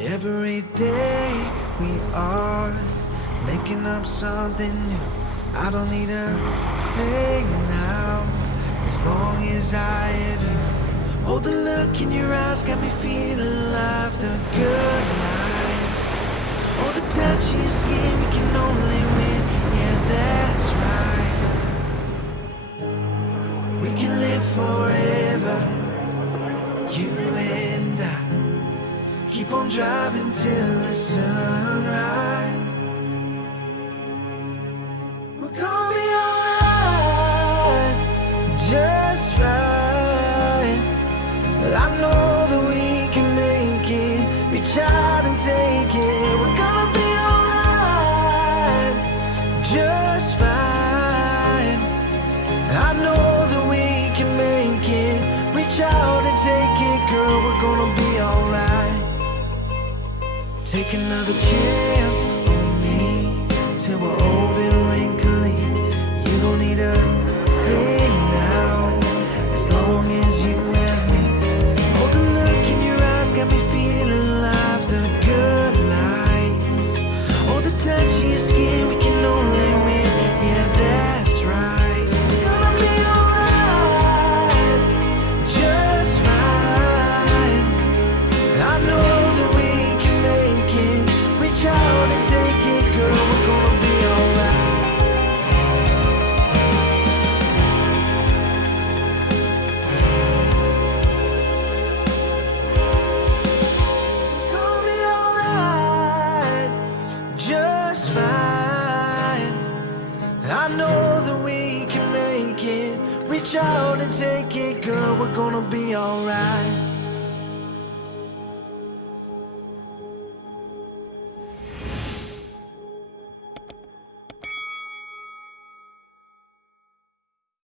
Every day we are making up something new. I don't need a thing now, as long as I have you. Oh, the look in your eyes got me feeling alive, the good life. Oh, the touch of your skin, we can only win, yeah, that's right. We can live forever, you and I. Keep on driving till the sunrise. We're gonna be alright, just right. I know that we can make it, reach out and take it. We're gonna be alright, just fine. I know that we can make it, reach out and take it, girl, we're gonna be alright. Take another chance on me till we're old and wrinkly. You don't need a thing now, as long as you have me. Oh, the look in your eyes got me feeling alive, the good life. Oh, the touch of your skin, we can only win, yeah, that's right. We're gonna be alright, just fine. I know that we can make it, reach out and take it, girl, we're gonna be alright. We're gonna be alright, just fine. I know that we can make it, reach out and take it, girl, we're gonna be alright.